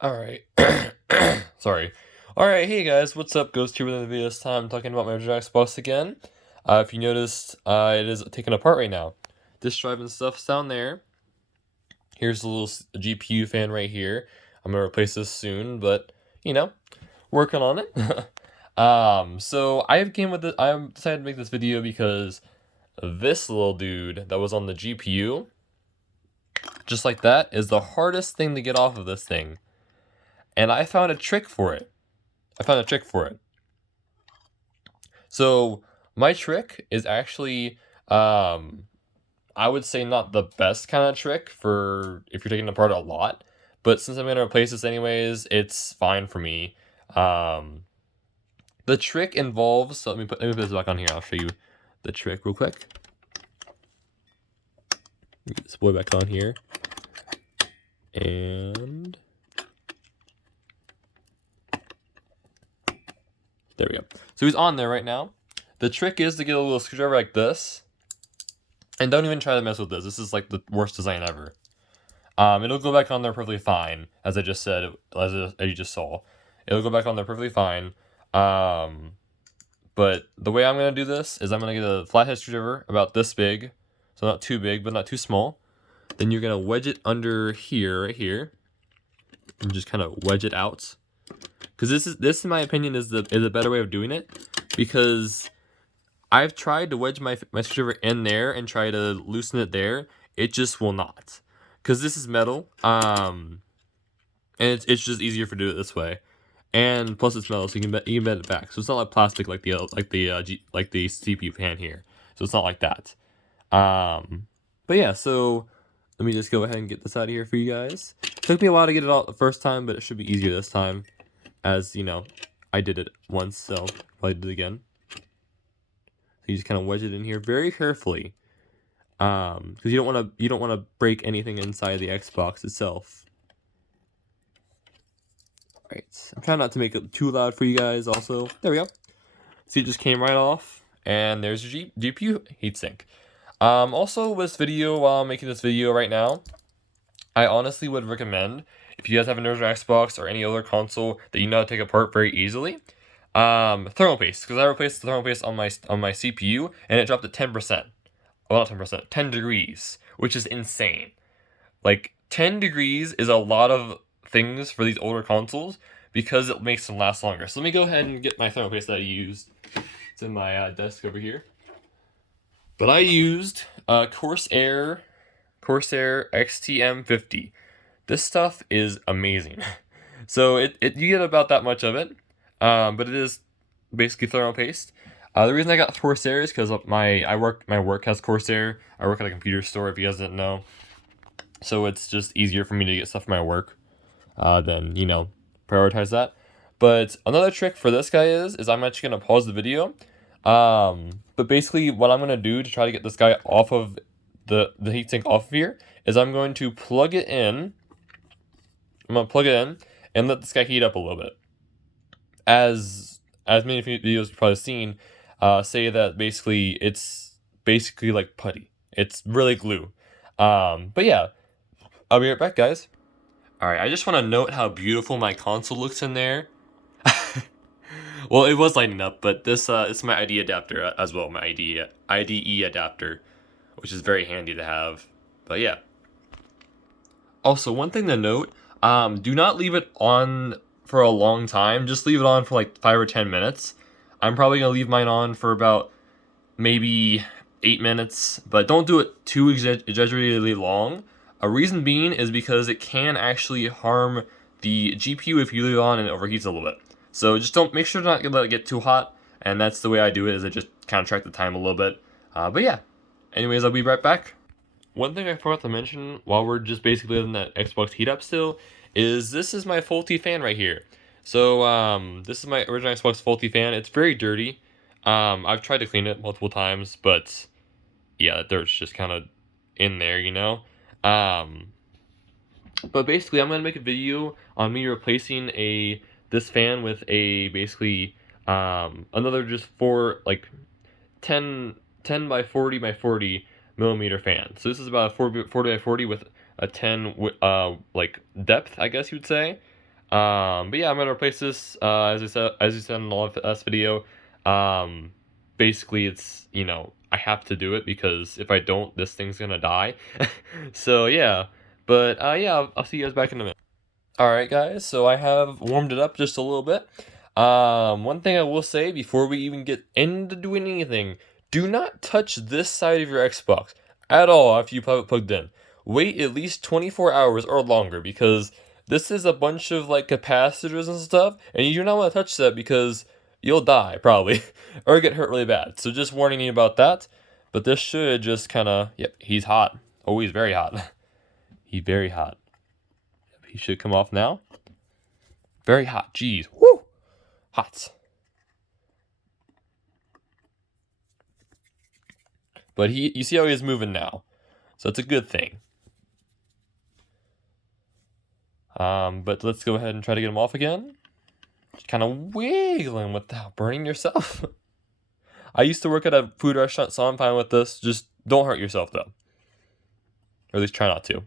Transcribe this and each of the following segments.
Alright. Sorry. Alright, hey guys, what's up? Ghost here with another video this time, talking about my original Xbox again. If you noticed, it is taken apart right now. Disk drive and stuff's down there. Here's a little GPU fan right here. I'm gonna replace this soon, but, you know, working on it. So I decided to make this video because this little dude that was on the GPU, just like that, is the hardest thing to get off of this thing. And I found a trick for it. So my trick is actually, I would say not the best kind of trick for if you're taking it apart a lot, but since I'm gonna replace this anyways, it's fine for me. The trick involves, so let me put this back on here. I'll show you the trick real quick. Get this boy back on here, and there we go. So he's on there right now. The trick is to get a little screwdriver like this. And don't even try to mess with this. This is like the worst design ever. It'll go back on there perfectly fine, as I just said, as you just saw. It'll go back on there perfectly fine. But the way I'm going to do this is I'm going to get a flathead screwdriver about this big. So not too big, but not too small. Then you're going to wedge it under here, right here. And just kind of wedge it out. Because this in my opinion is a better way of doing it, because I've tried to wedge my screwdriver in there and try to loosen it there. It just will not, because this is metal, and it's just easier to do it this way, and plus it's metal, so you can bend it back. So it's not like plastic like the CPU fan here. So it's not like that. But yeah, so let me just go ahead and get this out of here for you guys. It took me a while to get it out the first time, but it should be easier this time. As you know, I did it once, so I'll do it again. So you just kind of wedge it in here very carefully, because you don't want to break anything inside the Xbox itself. All right, I'm trying not to make it too loud for you guys. Also, there we go. See, it just came right off, and there's your GPU heatsink. Also, this video, while I'm making this video right now, I honestly would recommend, if you guys have an original Xbox or any other console that you know how to take apart very easily, thermal paste, because I replaced the thermal paste on my CPU and it dropped to 10%. Well, not 10%, 10 degrees, which is insane. Like 10 degrees is a lot of things for these older consoles because it makes them last longer. So let me go ahead and get my thermal paste that I used. It's in my desk over here. But I used Corsair XTM50. This stuff is amazing. So you get about that much of it, but it is basically thermal paste. The reason I got Corsair is because my work has Corsair. I work at a computer store, if you guys didn't know. So it's just easier for me to get stuff from my work than, prioritize that. But another trick for this guy is I'm actually going to pause the video. But basically what I'm going to do to try to get this guy off of the heatsink off of here is I'm going to plug it in. I'm going to plug it in and let this guy heat up a little bit. As many videos you've probably seen say that basically it's basically like putty. It's really glue. But yeah, I'll be right back, guys. Alright, I just want to note how beautiful my console looks in there. Well, it was lighting up, but this is my IDE adapter as well, my IDE adapter, which is very handy to have. But yeah. Also, one thing to note, do not leave it on for a long time. Just leave it on for like 5 or 10 minutes. I'm probably going to leave mine on for about maybe 8 minutes, but don't do it too exaggeratedly long. A reason being is because it can actually harm the GPU if you leave it on and it overheats a little bit. So just make sure not to let it get too hot, and that's the way I do it, is I just kind of track the time a little bit. But yeah, anyways, I'll be right back. One thing I forgot to mention while we're just basically letting that Xbox heat up still is this is my faulty fan right here. So this is my original Xbox faulty fan. It's very dirty. I've tried to clean it multiple times, but yeah, the dirt's just kind of in there, But basically, I'm gonna make a video on me replacing this fan with a basically another just 10 by 40 by 40 millimeter fan. So this is about a 40 by 40 with a 10 like depth, I guess you would say. But yeah, I'm gonna replace this. As you said in the last video, basically it's, you know, I have to do it because if I don't, this thing's gonna die. So yeah, but yeah, I'll see you guys back in a minute. All right, guys. So I have warmed it up just a little bit. One thing I will say before we even get into doing anything, do not touch this side of your Xbox at all after you have it plugged in. Wait at least 24 hours or longer because this is a bunch of like capacitors and stuff, and you do not want to touch that because you'll die probably or get hurt really bad. So just warning you about that. But this should just kind of, yep, he's hot. Oh, he's very hot. He's very hot. He should come off now. Very hot. Jeez. Woo! Hot. But you see how he's moving now. So it's a good thing. But let's go ahead and try to get him off again. Just kind of wiggling without burning yourself. I used to work at a food restaurant, so I'm fine with this. Just don't hurt yourself, though. Or at least try not to.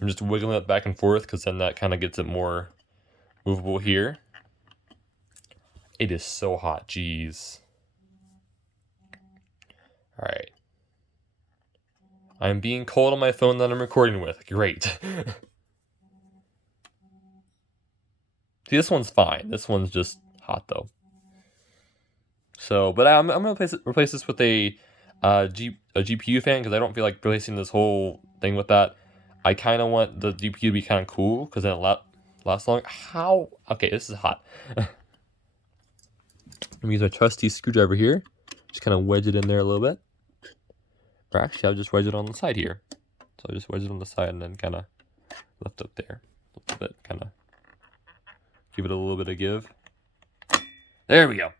I'm just wiggling it back and forth because then that kind of gets it more movable here. It is so hot, jeez. Alright. I'm being cold on my phone that I'm recording with. Great. See, this one's fine. This one's just hot, though. So, but I'm going to replace this with a GPU fan because I don't feel like replacing this whole thing with that. I kind of want the GPU to be kind of cool because then it lasts long. How? Okay, this is hot. Let me use my trusty screwdriver here. Just kind of wedge it in there a little bit. Or actually, I'll just wedge it on the side here. So I'll just wedge it on the side and then kind of lift up there a little bit. Kind of give it a little bit of give. There we go.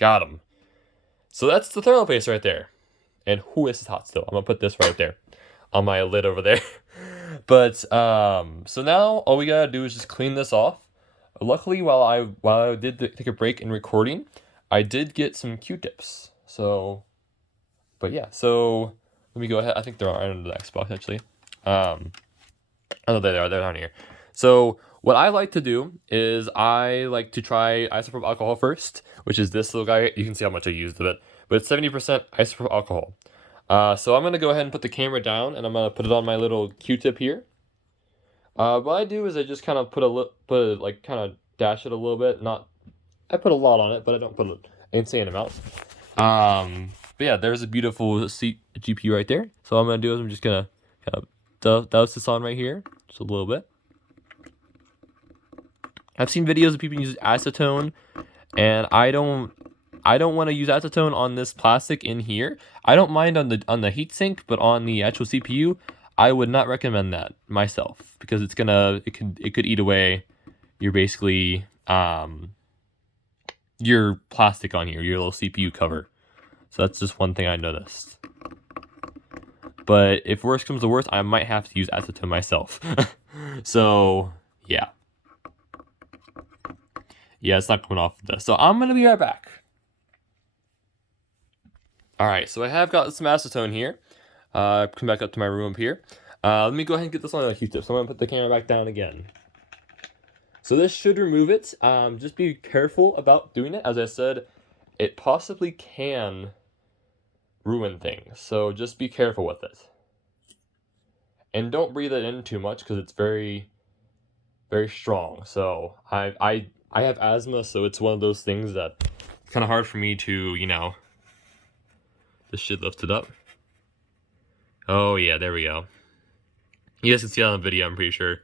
Got him. So that's the thermal paste right there. And this is hot still. I'm going to put this right there on my lid over there. But so now all we gotta do is just clean this off. Luckily, while I did take a break in recording, I did get some Q-tips. So, but yeah. So let me go ahead. I think they're right under the Xbox actually. Oh, there they are. They're down here. So what I like to do is I like to try isopropyl alcohol first, which is this little guy. You can see how much I used of it, but it's 70% isopropyl alcohol. So I'm going to go ahead and put the camera down, and I'm going to put it on my little Q-tip here. What I do is I just kind of kind of dash it a little bit. I put a lot on it, but I don't put an insane amount. But yeah, there's a beautiful GPU right there. So what I'm going to do is I'm just going to kind of douse this on right here, just a little bit. I've seen videos of people use acetone, and I don't want to use acetone on this plastic in here. I don't mind on the heatsink, but on the actual CPU, I would not recommend that myself because it could eat away your basically your plastic on here, your little CPU cover. So that's just one thing I noticed. But if worse comes to worse, I might have to use acetone myself. So yeah. Yeah, it's not coming off of this. So I'm gonna be right back. Alright, so I have got some acetone here. Come back up to my room up here. Let me go ahead and get this on a Q-tip. So I'm going to put the camera back down again. So this should remove it. Just be careful about doing it. As I said, it possibly can ruin things. So just be careful with it. And don't breathe it in too much because it's very, very strong. So I have asthma, so it's one of those things that it's kind of hard for me to, you know, this should lift it up. Oh yeah, there we go. You guys can see it on the video, I'm pretty sure.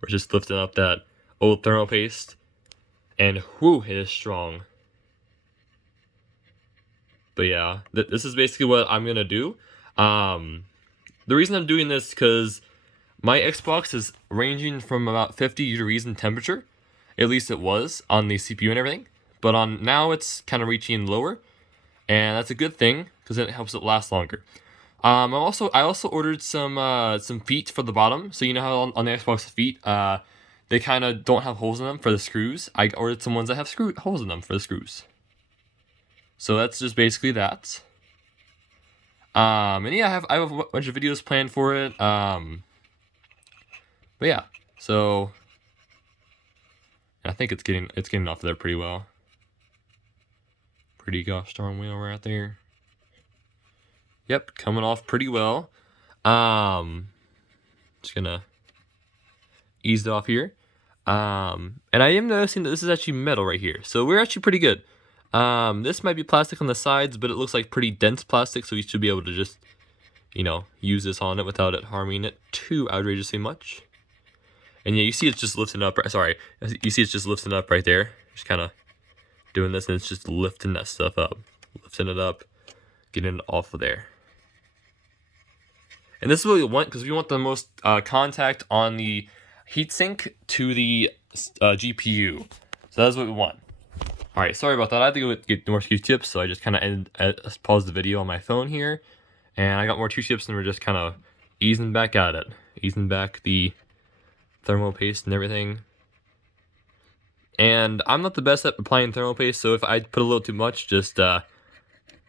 We're just lifting up that old thermal paste. And whew, it is strong. But yeah, this is basically what I'm going to do. The reason I'm doing this is because my Xbox is ranging from about 50 degrees in temperature. At least it was on the CPU and everything. But on now it's kind of reaching lower. And that's a good thing because it helps it last longer. I also ordered some feet for the bottom. So you know how on the Xbox feet, they kind of don't have holes in them for the screws. I ordered some ones that have holes in them for the screws. So that's just basically that. And yeah, I have a bunch of videos planned for it. But yeah, so I think it's getting off there pretty well. Pretty gosh darn well right there. Yep, coming off pretty well. Just gonna ease it off here. And I am noticing that this is actually metal right here, so we're actually pretty good. This might be plastic on the sides, but it looks like pretty dense plastic, so we should be able to just, you know, use this on it without it harming it too outrageously much. And yeah, you see it's just lifting up. Sorry, you see it's just lifting up right there. Just kind of doing this, and it's just lifting that stuff up, lifting it up, getting it off of there. And this is what we want, because we want the most contact on the heatsink to the GPU. So that's what we want. All right, sorry about that. I had to go get more Q-tips, so I just kind of paused the video on my phone here, and I got more Q-tips, and we're just kind of easing back at it, easing back the thermal paste and everything. And I'm not the best at applying thermal paste, so if I put a little too much, just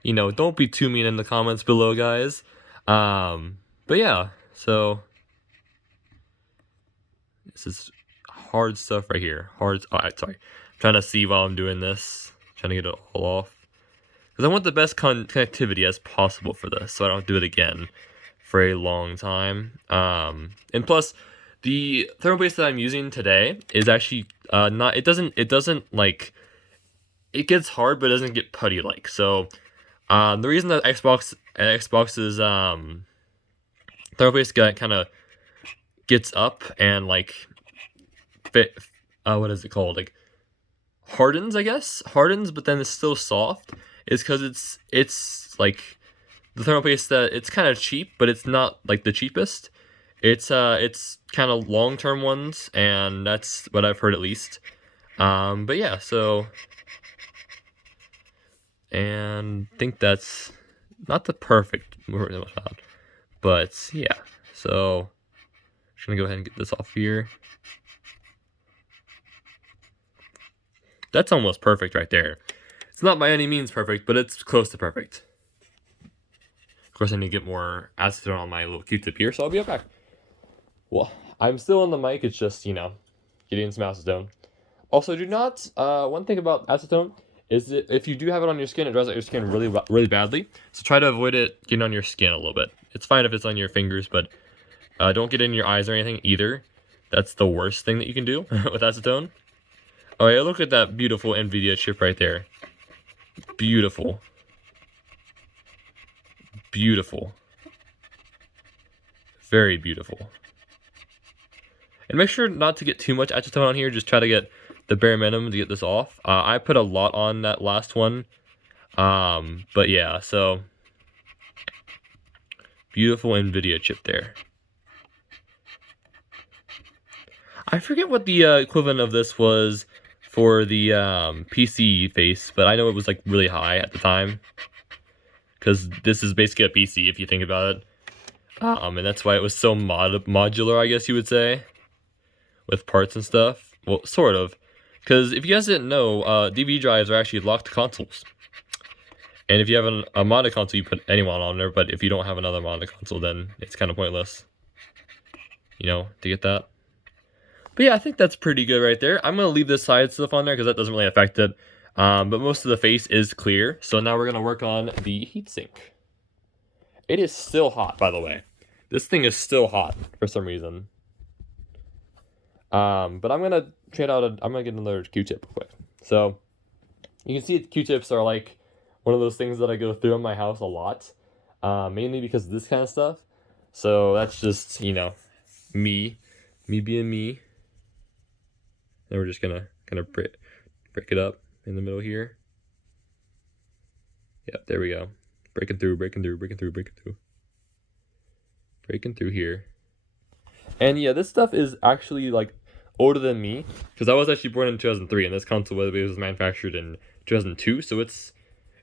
you know, don't be too mean in the comments below, guys. But yeah, so this is hard stuff right here. Sorry. I'm trying to see while I'm doing this. Trying to get it all off. Because I want the best connectivity as possible for this, so I don't have to do it again for a long time. And plus, the thermal paste that I'm using today is actually not. It doesn't like. It gets hard, but it doesn't get putty like. So the reason that Xbox's thermal paste kind of gets up and like what is it called, like hardens, I guess hardens, but then it's still soft, is because it's like the thermal paste that it's kind of cheap, but it's not like the cheapest. It's kind of long-term ones, and that's what I've heard at least. But yeah, so, and I think that's not the perfect, but yeah, so I'm just gonna go ahead and get this off here. That's almost perfect right there. It's not by any means perfect, but it's close to perfect. Of course, I need to get more acetone on my little Q-tip here, so I'll be right back. Well, I'm still on the mic, it's just, you know, getting some acetone. Also, do not, one thing about acetone is that if you do have it on your skin, it dries out your skin really badly. So try to avoid it getting on your skin a little bit. It's fine if it's on your fingers, but don't get it in your eyes or anything either. That's the worst thing that you can do with acetone. Oh yeah, look at that beautiful NVIDIA chip right there. Beautiful. Beautiful. Very beautiful. And make sure not to get too much acetone on here. Just try to get the bare minimum to get this off. I put a lot on that last one. But yeah, so beautiful NVIDIA chip there. I forget what the equivalent of this was for the PC face, but I know it was like really high at the time, because this is basically a PC if you think about it. And that's why it was so modular, I guess you would say, with parts and stuff. Well, sort of, because if you guys didn't know, DVD drives are actually locked consoles. And if you have a modded console, you put anyone on there, but if you don't have another modded console, then it's kind of pointless, you know, to get that. But yeah, I think that's pretty good right there. I'm going to leave this side stuff on there because that doesn't really affect it. But most of the face is clear. So now we're going to work on the heatsink. It is still hot, by the way. This thing is still hot for some reason. But I'm going to trade out I'm going to get another Q-tip real quick. So you can see Q-tips are like one of those things that I go through in my house a lot. Mainly because of this kind of stuff. So that's just, you know, me being me. Then we're just gonna kind of break it up in the middle here. Yep, there we go. Breaking through here. And yeah, this stuff is actually like older than me, because I was actually born in 2003, and this console was manufactured in 2002, so it's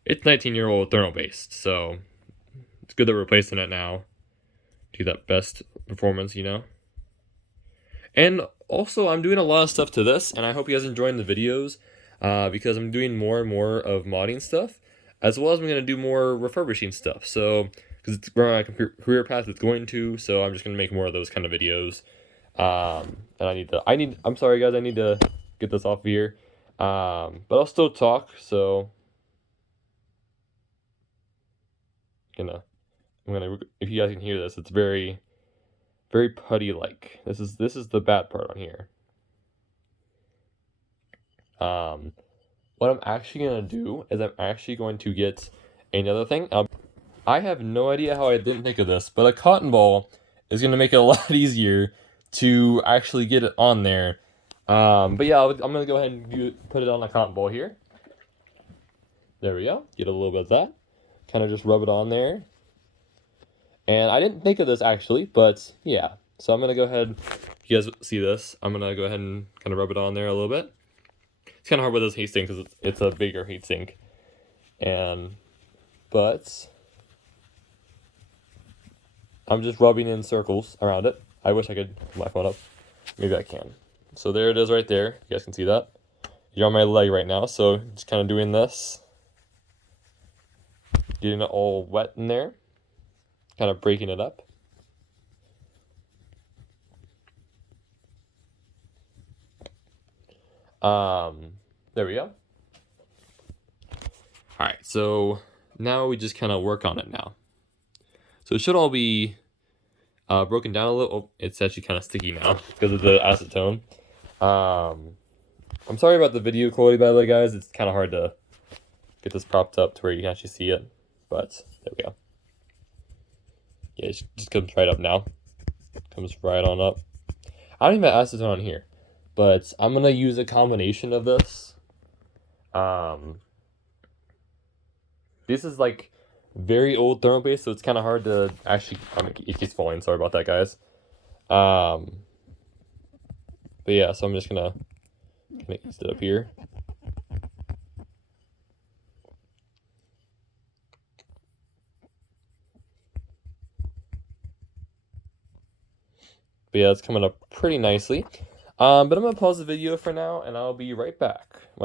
19-year-old thermal based. So it's good that we're replacing it now to get that best performance, you know. And also, I'm doing a lot of stuff to this, and I hope you guys are enjoying the videos, because I'm doing more and more of modding stuff, as well as I'm going to do more refurbishing stuff. So, because it's where my career path is going to, so I'm just going to make more of those kind of videos. And I'm sorry guys, I need to get this off of here. But I'll still talk, so if you guys can hear this, it's very, very putty like. This is the bad part on here. What I'm actually gonna do is I'm actually going to get another thing. I have no idea how I didn't think of this, but a cotton ball is gonna make it a lot easier to actually get it on there. But yeah, I'm gonna go ahead and put it on a cotton ball here. There we go. Get a little bit of that. Kind of just rub it on there. And I didn't think of this actually, but yeah. So I'm gonna go ahead. If you guys see this, I'm gonna go ahead and kind of rub it on there a little bit. It's kind of hard with this heat sink because it's a bigger heat sink, but I'm just rubbing in circles around it. I wish I could put my phone up. Maybe I can. So there it is right there. You guys can see that. You're on my leg right now, so just kind of doing this, getting it all wet in there, kind of breaking it up. There we go. Alright, so now we just kind of work on it now. So it should all be broken down a little. Oh, it's actually kind of sticky now because of the acetone. I'm sorry about the video quality, by the way, guys. It's kind of hard to get this propped up to where you can actually see it, but there we go. Yeah, it just comes right up now. Comes right on up. I don't even have acetone on here, but I'm gonna use a combination of this. This is like very old thermal paste, so it's kind of hard to actually. It keeps falling. Sorry about that, guys. But yeah, so I'm just gonna kind of ease it up here. But yeah, it's coming up pretty nicely. But I'm gonna pause the video for now, and I'll be right back.